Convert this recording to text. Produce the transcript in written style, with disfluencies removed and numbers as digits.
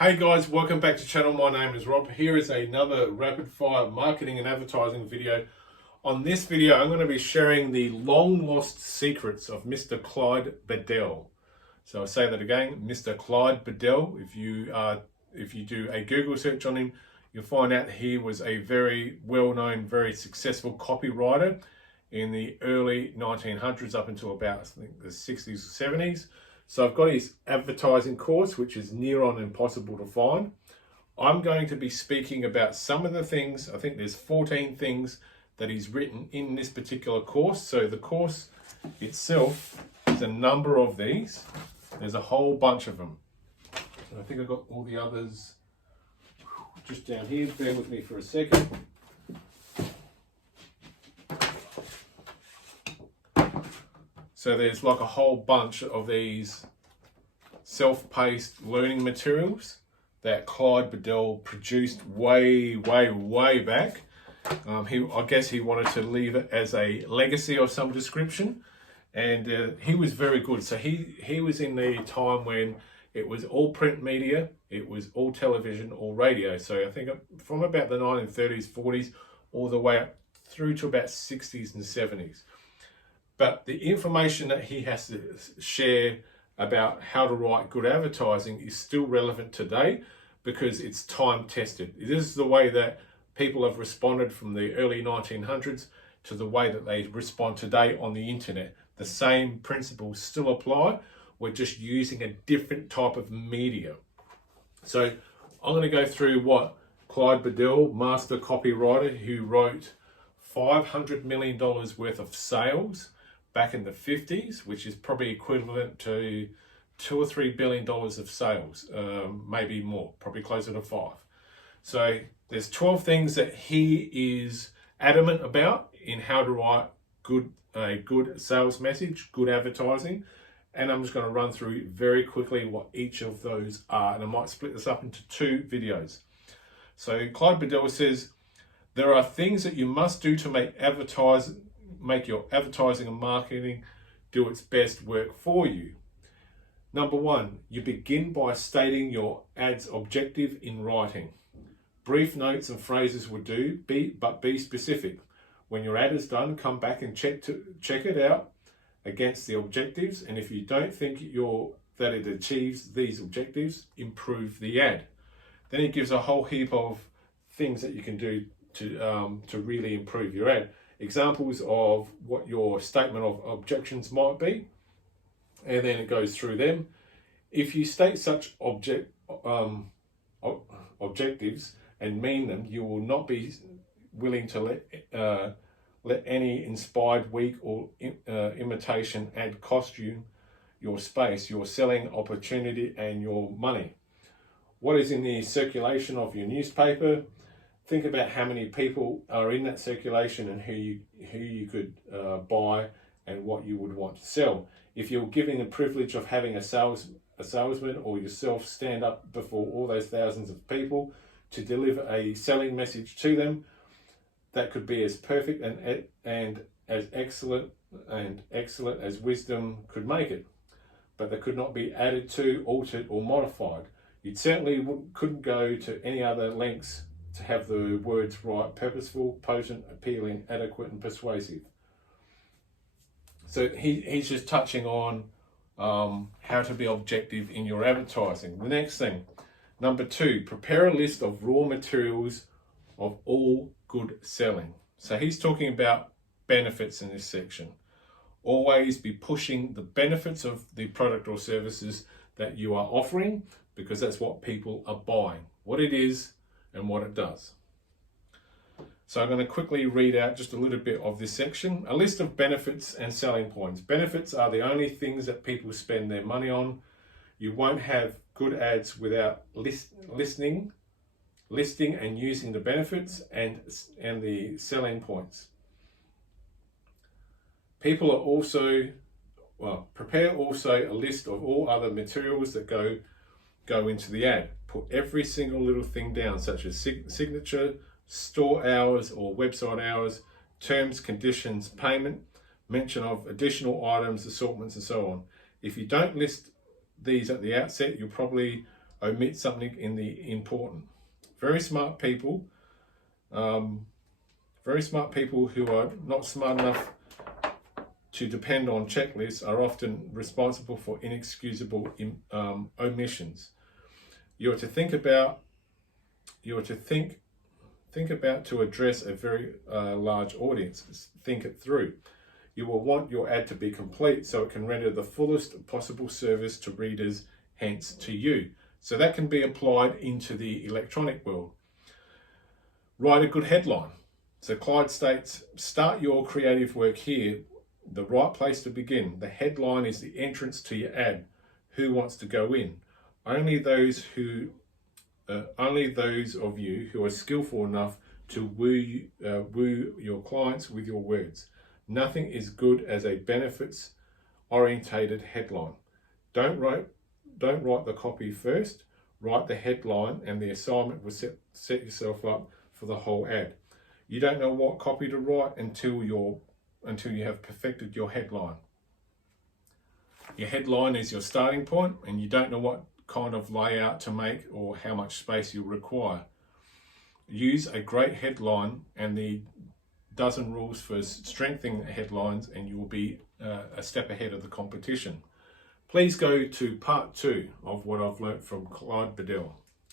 Hey guys, welcome back to the channel. My name is Rob. Here is another rapid fire marketing and advertising video. On this video, I'm going to be sharing the long lost secrets of Mr. Clyde Bedell. So I'll say that again, Mr. Clyde Bedell. If you do a Google search on him, you'll find out he was a very well-known, very successful copywriter in the early 1900s up until about, I think, the 60s or 70s. So I've got his advertising course, which is near on impossible to find. I'm going to be speaking about some of the things. I think there's 14 things that he's written in this particular course. So the course itself is a number of these. There's a whole bunch of them. I think I've got all the others just down here. Bear with me for a second. So there's like a whole bunch of these self-paced learning materials that Clyde Bedell produced way back. I guess he wanted to leave it as a legacy of some description, and he was very good. So he was in the time when it was all print media, it was all television, all radio. So I think from about the 1930s, 40s, all the way up through to about 60s and 70s. But the information that he has to share about how to write good advertising is still relevant today because it's time tested. This is the way that people have responded from the early 1900s to the way that they respond today on the internet. The same principles still apply. We're just using a different type of media. So I'm going to go through what Clyde Bedell, master copywriter, who wrote $500 million worth of sales back in the 50s, which is probably equivalent to $2 or $3 billion of sales, maybe more, probably closer to 5. So there's 12 things that he is adamant about in how to write a good sales message, good advertising. And I'm just going to run through very quickly what each of those are. And I might split this up into 2 videos. So Clyde Bedell says, there are things that you must do to make your advertising and marketing do its best work for you. Number 1, you begin by stating your ad's objective in writing. Brief notes and phrases will do, but be specific. When your ad is done, come back and check it out against the objectives, and if you don't think that it achieves these objectives, improve the ad. Then he gives a whole heap of things that you can do to really improve your ad. Examples of what your statement of objections might be, and then it goes through them. If you state such objectives and mean them, you will not be willing to let any inspired, weak or imitation ad cost you your space, your selling opportunity, and your money. What is in the circulation of your newspaper? Think about how many people are in that circulation and who you could buy and what you would want to sell. If you're given the privilege of having a salesman or yourself stand up before all those thousands of people to deliver a selling message to them, that could be as perfect and as excellent as wisdom could make it. But that could not be added to, altered, or modified. You certainly couldn't go to any other lengths to have the words right: purposeful, potent, appealing, adequate, and persuasive. So he's just touching on how to be objective in your advertising. The next thing, number 2, prepare a list of raw materials of all good selling. So he's talking about benefits in this section. Always be pushing the benefits of the product or services that you are offering, because that's what people are buying, what it is and what it does. So I'm going to quickly read out just a little bit of this section. A list of benefits and selling points. Benefits are the only things that people spend their money on. You won't have good ads without listing and using the benefits and the selling points. Prepare also a list of all other materials that go into the ad. Put every single little thing down, such as signature, store hours or website hours, terms, conditions, payment, mention of additional items, assortments, and so on. If you don't list these at the outset, you'll probably omit something in the important. Very smart people who are not smart enough to depend on checklists are often responsible for inexcusable omissions. You are to think about to address a very large audience. Think it through. You will want your ad to be complete so it can render the fullest possible service to readers, hence to you. So that can be applied into the electronic world. Write a good headline. So Clyde states, start your creative work here, the right place to begin. The headline is the entrance to your ad. Who wants to go in? Only those of you who are skillful enough to woo your clients with your words. Nothing is good as a benefits-orientated headline. Don't write the copy first. Write the headline, and the assignment will set yourself up for the whole ad. You don't know what copy to write until you have perfected your headline. Your headline is your starting point, and you don't know what kind of layout to make or how much space you require. Use a great headline and the dozen rules for strengthening headlines, and you will be a step ahead of the competition. Please go to part 2 of what I've learnt from Clyde Bedell.